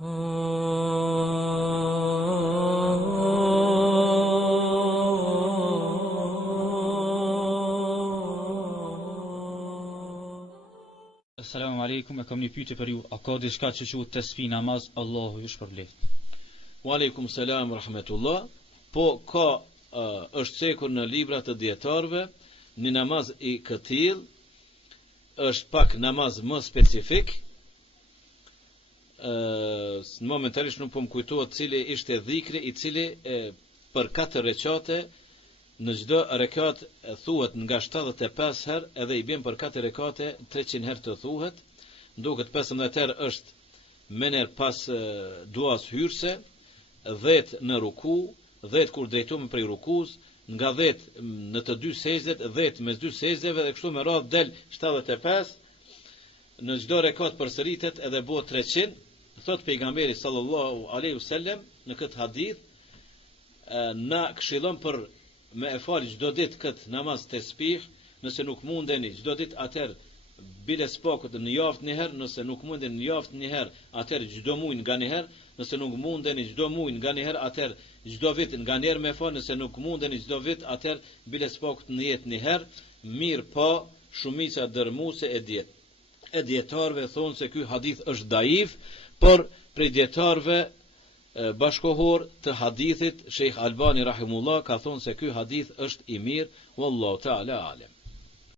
Assalamu alaikum, e kam një pyetje për ju. A ka diçka që quhet tesfi namaz? Allahu ju shpërbleft. Wa alaikum salam rahmetullah. Po ka është cekur në libra të dietarëve, një namaz i këtill është pak namaz më specifik. Momentalisht nuk po më kujtohet cili ishte dhikri i cili për 4 rekate në çdo rekat thuhet nga 75 herë edhe i bën për 4 rekate 300 herë të thuhet. Duket 15 herë është mener pas duas hyrse, 10 në ruku, 10 kur drejtohemi prej rukus, nga 10 në të dy sejdët, 10 mes dy sejdëve dhe kështu me radhë del 75. Në çdo rekat përsëritet edhe bëhet 300. Thot pejgamberi sallallahu alaihi wasallam në këtë hadith na këshillon për me e fal çdo ditë kët namaz tesbih, nëse nuk mundeni çdo ditë atëherë biles pakut në javë një herë, nëse nuk mundeni në javë një herë, atëherë çdo muaj nga një herë, nëse nuk mundeni çdo muaj nga një herë, atëherë çdo vit nga një herë me fal, nëse nuk mundeni çdo vit, atëherë biles pakut në jetë një herë. Mirë po, shumica dërmuese e dietarëve thonë se ky hadith është daif, por prej dietarëve bashkohor të hadithit Sheikh Albani rahimullah ka thonë se ky hadith është i mirë, wallahu taala alem.